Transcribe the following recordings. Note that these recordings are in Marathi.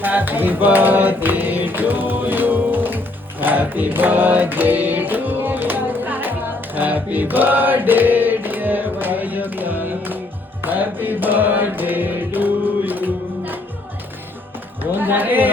Happy birthday to you. Happy birthday to you. Happy birthday dear Vaishali. Happy birthday to you. कोण झाले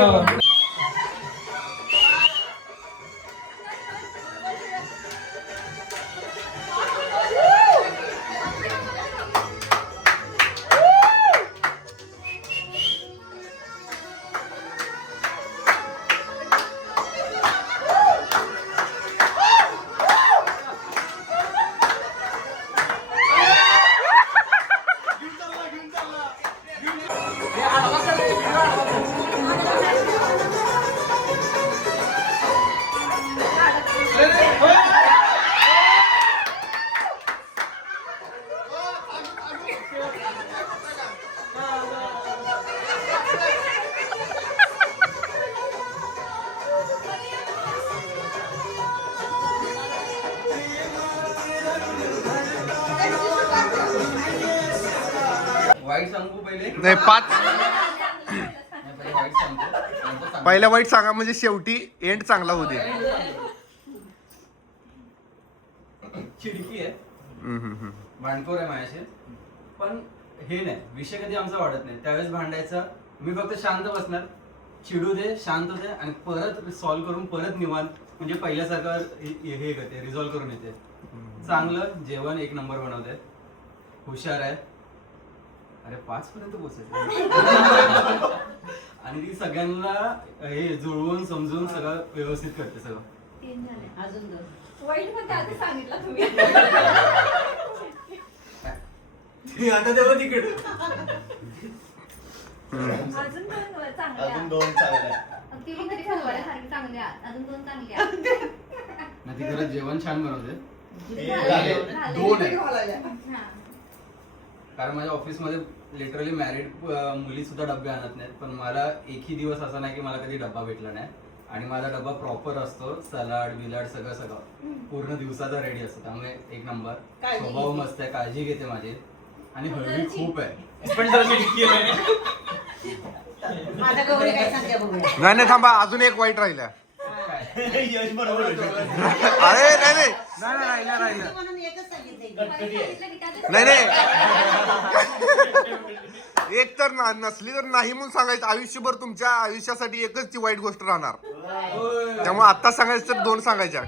वाईट सांगू पहिले नाही 5 पहिल्या वाईट सांगा म्हणजे शेवटी एंड चांगला होऊ दे. चिडकी आहे भांडखोर आहे माझ्याशी पण हे नाही विषय कधी आमचा वाढत नाही त्यावेळेस भांडायचं मी फक्त शांत बसणार चिडू दे शांत दे आणि परत सॉल्व्ह करून परत निवांत म्हणजे पहिल्यासारखं हे करते रिझॉल्व्ह करून येते. चांगलं जेवण एक नंबर बनवते हुशार आहे अरे 5 पर्यंत पोहोचायचं आणि ती सगळ्यांना हे जुळवून समजून सगळं व्यवस्थित करते सगळं. 3 झाले अजून 2 वाईट पण आधी सांगितलं तुम्ही आता तेव्हा तिकडे अजून 2 चांगले अजून 2 चांगले तीन तरी खरवड्यासारखी चांगली आहे अजून 2 चांगली आहे. नाही ती खरंच जेवण छान बनवते. 2 आहे हा कारण माझ्या ऑफिसमध्ये लिटरली मॅरिड मुली सुद्धा डबे आणत नाहीत पण मला एकही दिवस असा नाही की मला कधी डब्बा भेटला नाही आणि माझा डब्बा प्रॉपर असतो सलाड बिलाड सगळं सगळं पूर्ण दिवसाचा रेडी असतो त्यामुळे एक नंबर स्वभाव मस्त आहे काळजी घेते माझी आणि हळवी खूप आहे पण जरा चिडकी आहे. माझा गौरी काय सांगते बघूया. नाही थांबा अजून एक वाईट राहिल्या. यश बरोबर अरे नाही म्हणून एकच सांगितलं नाही एक तर नसली तर नाही म्हणून सांगायचं आयुष्यभर तुमच्या आयुष्यासाठी एकच ती वाईट गोष्ट राहणार त्यामुळे आता सांगायचं तर 2 सांगायच्या.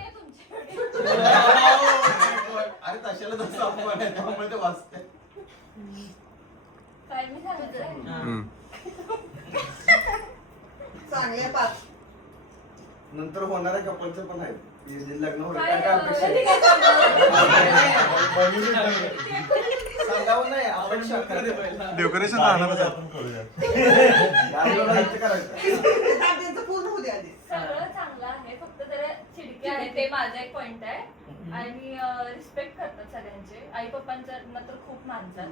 अरे तशाला तसं अपमान आहे त्यामुळे ते वाचते. काय मी सांगितलं चांगल्या 5 नंतर होणाऱ्या कपलचं पण आहे लग्न होणार काय काय अपेक्षा कधी काय सांगावं नाही अपेक्षा डेकोरेशन राहणार आपण करूया करायचं त्यांचं पूर्ण होऊ द्या आधी. सगळं चांगलं आहे फक्त जरा चिडके आहे ते माझा एक पॉइंट आहे आणि रिस्पेक्ट करतात सगळ्यांचे आई पप्पांना तर खूप मानतात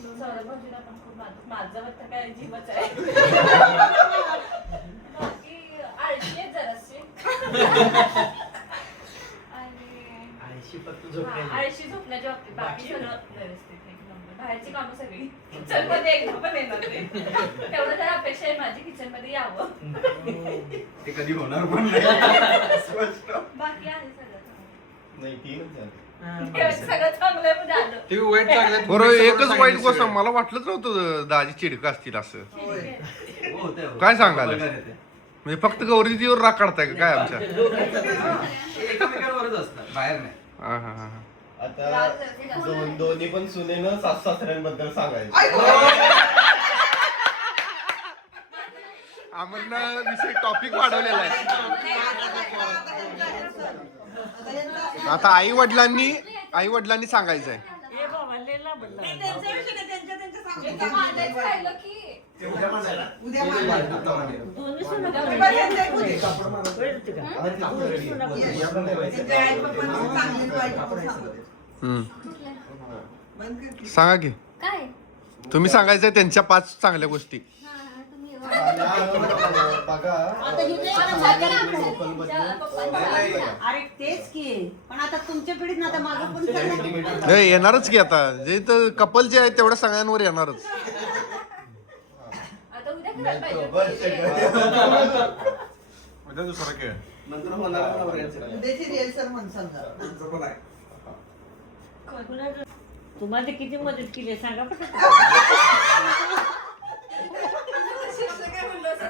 सौरभ भाऊजीला पण खूप मानतात माझं फक्त काय जीवच आहे बाकी आळशी आहे जराशी आणि आळशी झोपण्याच्या बाबतीत बाकी सगळं व्यवस्थित एक नंबर बाहेरची कामं सगळी किचन मध्ये एकदा पण येणार नाही तेवढं तर अपेक्षा आहे माझी किचन मध्ये यावं ते कधी होणार पण नाही. बाकी आहे सगळं नाही 3च झाले. सगळं चांगलं आहे झालं ते वाईट चांगलं बरोबर एकच वाईट गोष्ट मला वाटलंच नव्हतं दाजी चिडक असतील असं. काय सांगाल? म्हणजे फक्त गौरी दिदीवर राग काढताय का काय आमच्या? एकमेकांवरच असतात बाहेर नाही. हा. आता दोन्ही पण सुनेनं सासऱ्यांबद्दल सांगायचं. आम्हाला विषय टॉपिक वाढवलेला आहे. आता आई वडिलांनी सांगायचंय. उद्या सांगा की काय तुम्ही सांगायचंय त्यांच्या 5 चांगल्या गोष्टी. अरे तेच की पण आता तुमच्या पिढीत आता मागं पण येणारच की आता जे तर कपल जे आहेत तेवढ्या सगळ्यांवर येणारच. आता उद्या करायला पाहिजे उद्या दुसरा खेळ नंतर होणाऱ्या नवऱ्यांचे उद्याची रिहर्सल म्हण समजा तुमचं पण आहे तुम्हाला ते किती मदत केली आहे सांगा पटकन. शिक्षक आहे म्हणलं असं.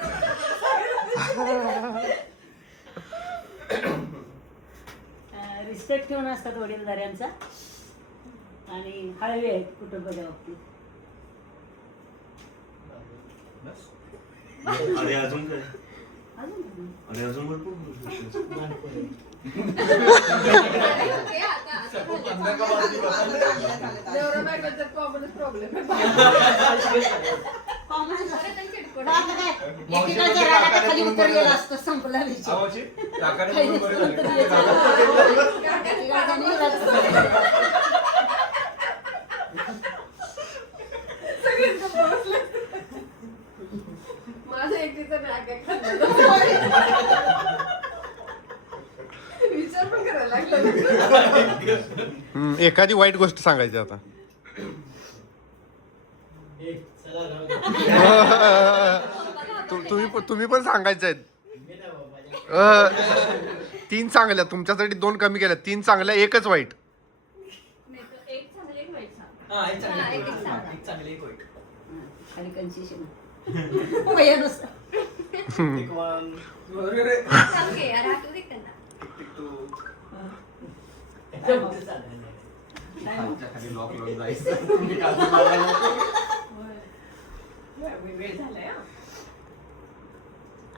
रिस्पेक्ट ठेवून असतात वडीलधाऱ्यांचा आणि हळवे आहेत कुटुंबाच्या बाबतीत. आणि अजून काय अजून काय? आणि अजून भरपूर गोष्टी. ओके, आता नवरा बायकोचा कॉमनच प्रॉब्लेम आहे. Common आहे. बरं, त्यांची चिडचिड. मग आता काय? एकेकाच्या रागात खाली उतरलेला असतो संपला विषय. काकाने खाली बोलून बरं झालं. एकेकाचा निघाला असतो. सगळेच गप्प बसले. माझं एकटीचं राग आहे खाल्लं. विचार पण करायला लागला. एखादी वाईट गोष्ट सांगायची आता तुम्ही पण सांगायचं आहेत 3 चांगल्या तुमच्यासाठी 2 कमी केल्या 3 चांगल्या 1च वाईट नाही तर एक चांगलं एक वाईट सांग. एक चांगली एक वाईट. खाली कन्सेशन वयानुसार. टिक वन, ओके, अरे आठवू दे त्यांना. Tick two. खालच्या खाली लॉक लावून जायचं. वेळ झालाय हा.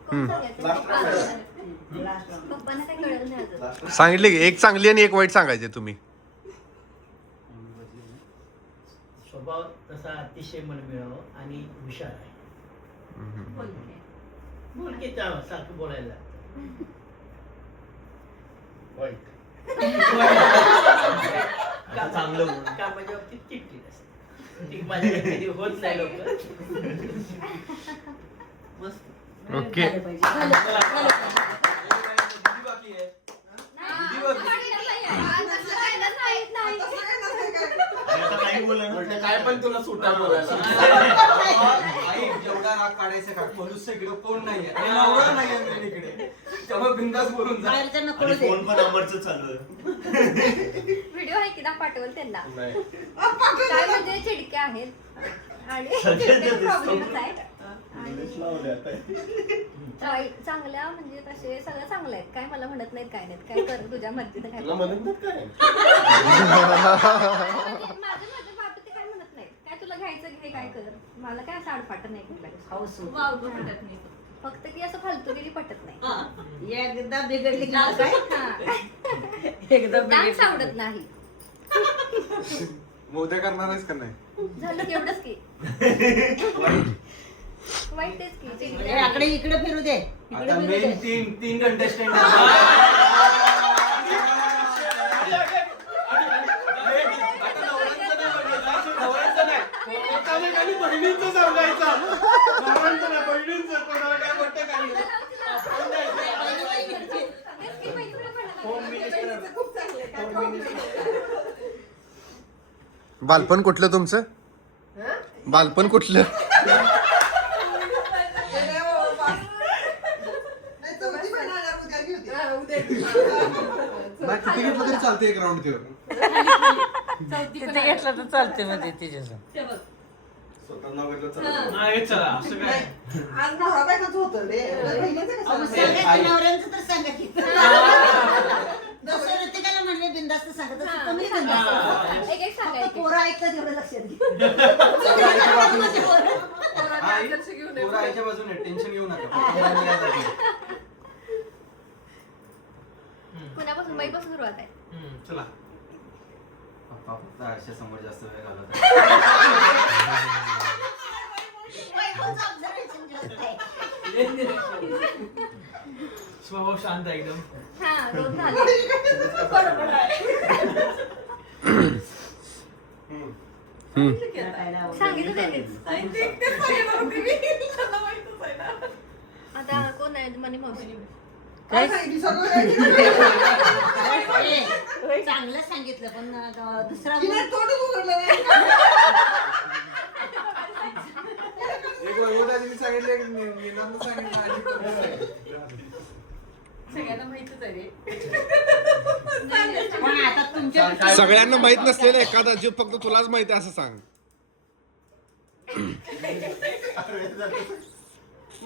कोण सांगायचं? Last round आहे. Last round. पप्पांना काही कळलं नाही अजून. Last round. सांगितले की 1 चांगली आणि 1 वाईट सांगायचे तुम्ही स्वभाव तसा अतिशय मनमिळाव आणि हुशार आहे. बोलते. बोलके सारखं बोलायला लागतं. वाईट. का चांगलं बोल कामाच्या बाबतीत चिटचिट असते ती माझ्याकडे कधी होत नाही लवकर. मस्त. ओके. झालं पाहिजे. झालं पाहिजे. किती बाकी आहे? आता काही बोला ना. काय पण तुला सुटा बोलायला आई जेवढा राग काढायचा का मनुष्य इकडे कोण नाहीये आणि नवरा नाहीये मेन इकडे त्यामुळे बिंदास बोलून जा. बाहेरच्यांना आणि कळू दे. फोन पण अमरच चालू आहे. व्हिडिओ आहे की पाठवल त्यांना. नाही. काय म्हणजे चिडक्या आहेत आणि प्रॉब्लेमच आहे. इंग्लिश लावले आता. चांगल्या म्हणजे तसे सगळं चांगलं आहेत. काय मला म्हणत नाहीत काय नाहीत काय कर तुझ्या मर्जीनं काय तुला म्हणत नाहीत काय? माझं बाबतीत ते काय म्हणत नाहीत. काय तुला घ्यायचं घे काय कर. मला काय असं आडफाट नाही कुठल्या गोष्टी. हाऊस होतं. वाव पटत नाही. फक्त की असं फालतूगिरी पटत नाही. एकदा बिघडली की मग काय? हा. एकदा डान्स बिघडली. आवडत नाही. मोद्या करणार आहेस का नाही झालं की एवढंच की वाईटच की ए, चिडक्या. आकडे इकडे फिरू दे. इकडे आता फिरू मेन दे. तीन कंटेस्टंट बहिणींचं सांगायचं नवऱ्यांचं नाही, बहिणींचं कोणाला काय वाटतं काय नाही. तेच की बहिणीला म्हणत होम होते. मिनिस्टर खूप चांगलं आहे. काय problem नाही. बालपण कुठलं तुमचं बालपण कुठलं नाही चौथी पण आल्या उद्या घेऊ दे. हा, उद्या. किती घेतलं तरी चालते 1 राऊंड खेळ तिथे घेतलं तर चालते मध्ये तिच्याचं. ते बघ. स्वतः नवऱ्याला चालू. नाही चला असं काय नाही, आज नवरा बायकोचं होतं रे बहिणीचं अहो, कसं मग असतं? सांगायचं नवऱ्यांचं तर सांगा की. दुसरं ऋतिकाला म्हणले बिंदास्त सांगत असं तुम्ही बिंदास्त सांगा. एक एक फक्त सांगायचं. पोरं ऐकतात एवढं लक्षात घे. आई लक्ष घेऊन ये. पोरं आईच्या बाजूने टेन्शन घेऊ नका पुण्यापासून बाईपासून सुरुवात आहे. चला पप्पा फक्त आरशा समोर जास्त वेळ घालवत बायकोचं observation जास्त आहे. स्वभाव शांत आहे एकदम. हा रोज झालं. बरोबर आहे. नटायला आवडतं. सांगितलं त्यांनीच. आई, तेच सांगितलं होतं मी. त्यांना माहीतच आहे ना. आता कोण आहे मनी मावशी. काय सांगितली सगळं ए, चांगलं सांगितलं पण दुसरा तिने तोंडच उघडलं नाही. एक वैभवदाजीने सांगितलं की मीनानं सांगितलं आणि सगळ्यांना माहितच आहे रे. पण आता तुमच्या सगळ्यांना माहित नसलेला एखादा जीव फक्त तुलाच माहिती आहे असं सांग.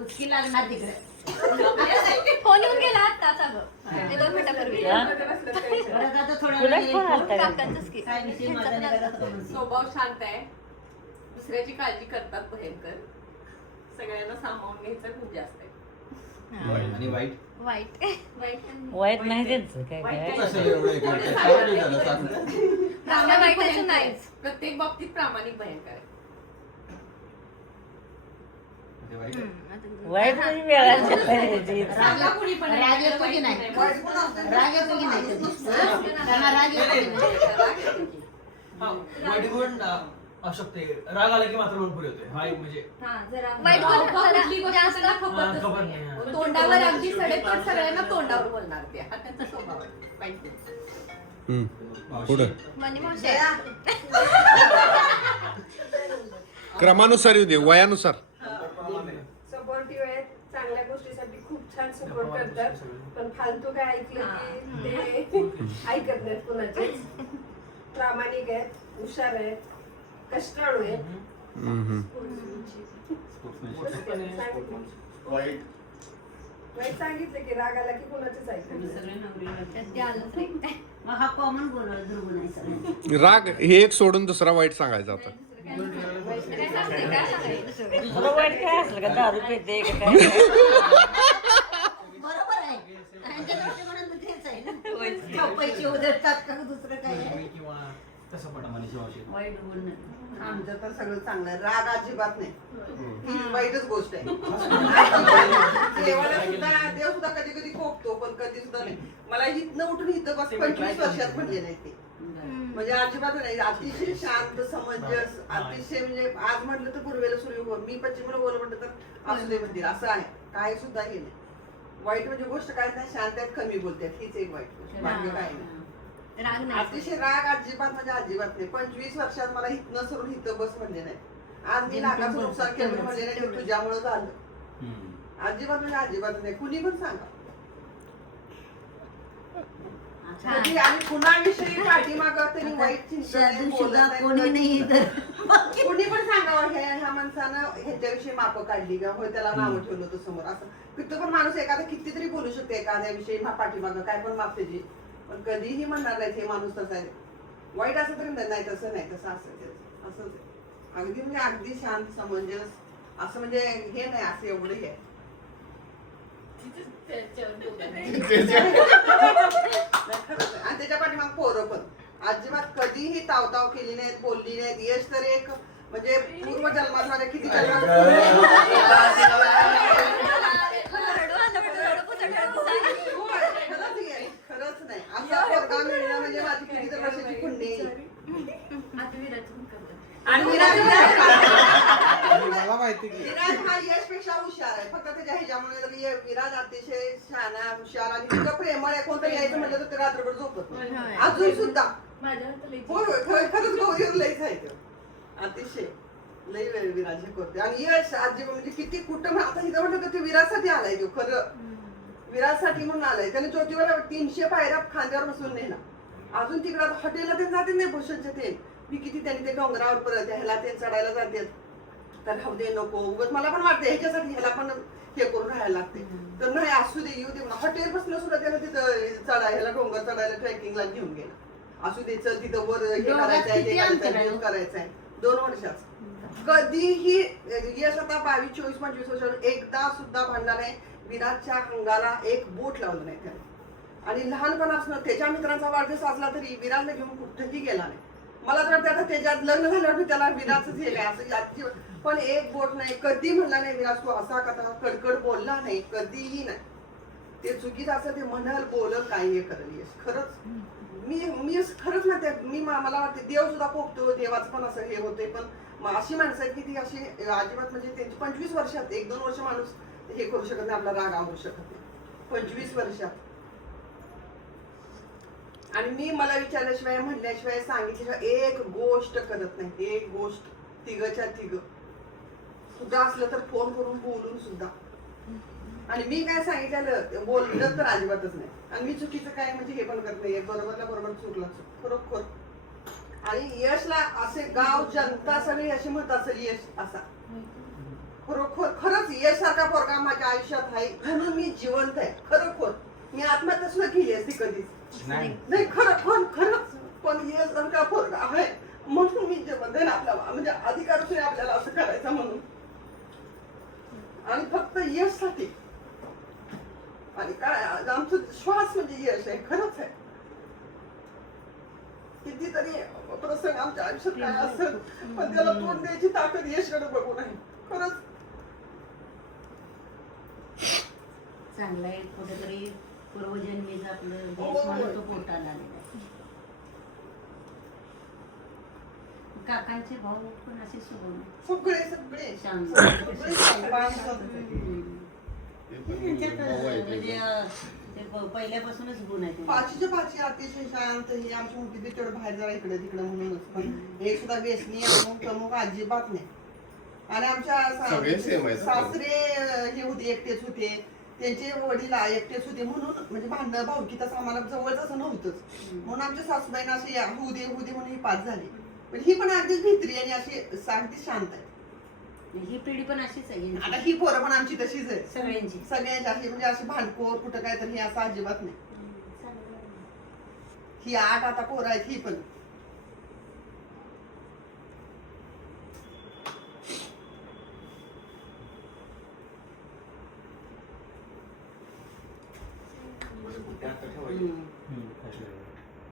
उचकी लागणार तिकडे. फोन येऊन गेला आत्ताच अगं. हे 2 मिनिटापूर्वी. परत आता थोड्या वेळाने काकांचंच की. काय विषय माझा नाही करत आपण. स्वभाव शांत आहे, दुसऱ्याची काळजी करतात भयंकर, सगळ्यांना सामावून घ्यायचं खूप जास्त आहे. आणि वाईट वाईट वाईट नाही त्यांचं काय वाईट काय नाही. कसं एवढं एक मिनिट? काय नाही झालं, सांग ना. आपल्या वाईटाचं भयंकर आहे. नाहीच. प्रत्येक बाबतीत प्रामाणिक भयंकर आहे. ते वाईट आहे. वाईट म्हणजे वेळाच्या पाहिजे. सांगा कुणी पण राग येतो की नाही? वाईट पण असतं. राग येतो की नाही कधी? त्यांना राग येतो की नाही? राग येतो की. वाईट गुण अशक्त राग आला की मात्र भरपूर येतोय हा एक म्हणजे हा, जरा वाईट भाव- गुण भाव जरा कुठली गोष्ट जास्त त्यांना खपतच खबर नाही. नाही. तोंडावर अगदी सडेतोड सगळ्यांना तोंडावर बोलणार ते, हा त्यांचा स्वभाव आहे. वाईट गुण. पुढं मनी मावशी क्रमानुसार येऊ दे, वयानुसार. सपोर्टिव्ह आहेत, चांगल्या गोष्टीसाठी खूप छान सपोर्ट करतात, पण फालतू काय ऐकलं की ते ऐकत नाहीत कुणाचेच. प्रामाणिक आहेत, हुशार आहेत, कष्टाळू आहेत. सांगितलं. वाईट वाईट सांगितलं की राग आला की कुणाचेच ऐकत नाही. सगळे नवरीला ते आलंच नाही. मग हा कॉमन गुण आहे, दुर्गुण आहे सगळ्यांचा. राग हे एक सोडून दुसरा वाईट सांगायचा आता. काय सांगते, काय सांगायचं? तुला वाईट काय असलं का दारू पिते का काय बरोबर आहे. त्यांच्या दृष्टिकोनातून तेच आहे ना. पैसे उधळतात का दुसरं काय आहे? किंवा कसं पण मनीषा मावशी वाईट गुण नाही. आमचं तर सगळं चांगलं आहे. राग अजिबात नाही. ही वाईटच गोष्ट आहे. देव सुद्धा कधी कधी खोकतो, पण कधी सुद्धा नाही. मला इथनं उठून इथं बस 25 वर्षात म्हणले नाही ते. म्हणजे अजिबात नाही. अतिशय शांत, समंजस, अतिशय म्हणजे आज म्हटलं तर पूर्वेला सूर्य, मी पश्चिमेला बोल म्हटलं तर असू दे म्हणतील, असं आहे. काय सुद्धा हे नाही. वाईट म्हणजे गोष्ट काय नाही, शांत आहेत, कमी बोलतात, हीच एक वाईट गोष्ट, बाकी काय नाही. राग नाही. अतिशय राग अजिबात म्हणजे अजिबात नाही. 25 वर्षात मला इथनं सोडून इथं बस म्हणले नाही. आज मी नागाचं नुकसान केलं म्हणले नाही, हे तुझ्यामुळं झालं. अजिबात म्हणजे अजिबात नाही. कुणी पण सांगा. कधी आणि कुणाविषयी पाठीमागं त्यांनी वाईट चिंतन बोलत कोणी नाही. नाही तर कुणी पण सांगावं, ह्या माणसानं ह्याच्याविषयी माप काढली का, होय त्याला नावं ठेवलं होतं समोर, असं किती पण माणूस एखादा कितीतरी बोलू शकते एखाद्याविषयी पाठीमागं काय पण माप त्याची, पण कधीही म्हणणार नाही हे माणूस तसा आहे. वाईट असं तरी नाही, तसं नाही, तसं असं असंच आहे. अगदी म्हणजे अगदी शांत, समंजस, असं म्हणजे हे नाही, असं एवढं हे आहे. आणि त्याच्या पाठीमाग पोरं पण अजिबात कधीही तावताव केली नाहीत, बोलली नाहीत. यश तर एक म्हणजे पूर्व जन्मात माझ्या किती खरंच नाही, असा पोरगा मिळणं म्हणजे माझी किती तर वर्षाची पुण्य आहे. आणि विराज मला माहिती की विराज हा यशपेक्षा हुशार आहे. फक्त त्याच्या ह्याच्यामुळे विराज अतिशय शहाणा, हुशार आणि तिथं प्रेमळ आहे. कोणतरी यायचं म्हटलं तर ते रात्रभर झोपत नाही. अजून सुद्धा माझ्या हातात लई होय होय, खरंच गौरीवर लईच आहे तो. अतिशय लई वेळ विराज हे करते. आणि यश आजी म्हणजे किती कुठं आता इथं म्हटलं तर ते विराजसाठी आलाय तो, खरं विराजसाठी म्हणून आलाय. त्याने ज्योतिबाला 300 पायऱ्या खांद्यावर बसून नेला. अजून तिकडं हॉटेलला ते जाते नाही भूषणच्या ते मी किती त्यांनी ते डोंगरावर परत ह्याला ते चढायला जातात, तर राहू दे नको उगाच. मला पण वाटतं ह्याच्यासाठी ह्याला पण हे करून राहायला लागते, तर नाही असू दे, येऊ दे. हॉटेल बसलं सुद्धा त्याला तिथं ह्याला डोंगर चढायला ट्रेकिंगला घेऊन गेला. असू दे, चल तिथं वर हे करायचं आहे, ते करायचं आहे. 2 वर्षात कधीही यश आता 22, 24, 25 वर्षावर एकदा सुद्धा भांडला नाही. विराजच्या अंगाला एक बोट लावलं नाही त्याने. आणि लहानपणापासून त्याच्या मित्रांचा वाढदिवस असला तरी विराजला घेऊन कुठेही गेला नाही. मला तर वाटतं आता त्याच्यात लग्न झाल्यावर त्याला विराजच हे काय असं, पण एक बोट नाही. कधी म्हणला नाही विराज तू असा कथा, कडकड बोलला नाही, कधीही नाही. ते चुकीचं असं ते म्हणाल बोलल काय हे करेल यश. खरंच मी खरंच म्हणते, मला वाटते देव सुद्धा पोखतो, देवाचं पण असं हे होते. पण अशी माणसं आहेत की ती अशी अजिबात म्हणजे त्यांची 25 वर्षात 1-2 वर्ष माणूस हे करू शकत नाही, आपला राग आवरू शकत नाही 25 वर्षात. आणि मी मला विचारल्याशिवाय, म्हणल्याशिवाय, सांगितल्याशिवाय एक गोष्ट करत नाही. एक गोष्ट तिघच्या तिघ कुठं असलं तर फोन करून बोलून सुद्धा. आणि मी काय सांगितलेलं बोललं तर अजिबातच नाही. आणि मी चुकीचं काय म्हणजे हे पण करत नाही, बरोबरला बरोबर चुकलं खरोखर. आणि यशला असे गाव जनता सगळी अशी म्हणत असेल यश असा, खरोखर खरंच यश सारखा पोरगा माझ्या आयुष्यात आहे म्हणून मी जिवंत आहे. खरोखर मी आत्महत्या सुद्धा केली असती कधीच नाही, खरंच. पण यश सारखा पोरगा आहे म्हणून मी जिवंत आहे. आपला म्हणजे अधिकारच नाही आपल्याला असं करायचं म्हणून. आणि फक्त यश साठी. आणि काय आमचं श्वास म्हणजे यश आहे, खरंच आहे. कितीतरी प्रसंग आमच्या आयुष्यात काय असेल पण त्याला तोंड द्यायची ताकद यशकडे बघून आहे. खरंच चांगलं आहे. कुठेतरी पूर्वजन्मीच आपलं यश म्हणून तो पोटाला आलेला आहे. काकांचे भाऊ पण असे सगळे शांत. पहिल्यापासूनच गुण आहे. पाचीच्या पाची अतिशय शांत. ही आमची मोठी ती तेवढं बाहेर जरा इकडे तिकडे म्हणूनच. पण एक सुद्धा व्यसनी अमुक तमुक अजिबात नाही. आणि आमच्या सासरे हे होते एकटेच होते, त्यांचे वडील एकटेच होते म्हणून म्हणजे भांडणं भावकी तसं आम्हाला जवळच असं नव्हतंच. म्हणून आमच्या सासूबाईंना अशी होऊ दे म्हणून ही पाच झाली. पण ही पण अगदीच भित्री आणि अशी अगदी शांत आहे. ही पिढी पण अशीच आहे. आता ही पोरं पण आमची तशीच आहे सगळ्यांची अशी म्हणजे अशी भांडखोर कुठं काय तर हे असं अजिबात नाही. ही 8 आता पोरं आहेत ही पण. ठेवायची.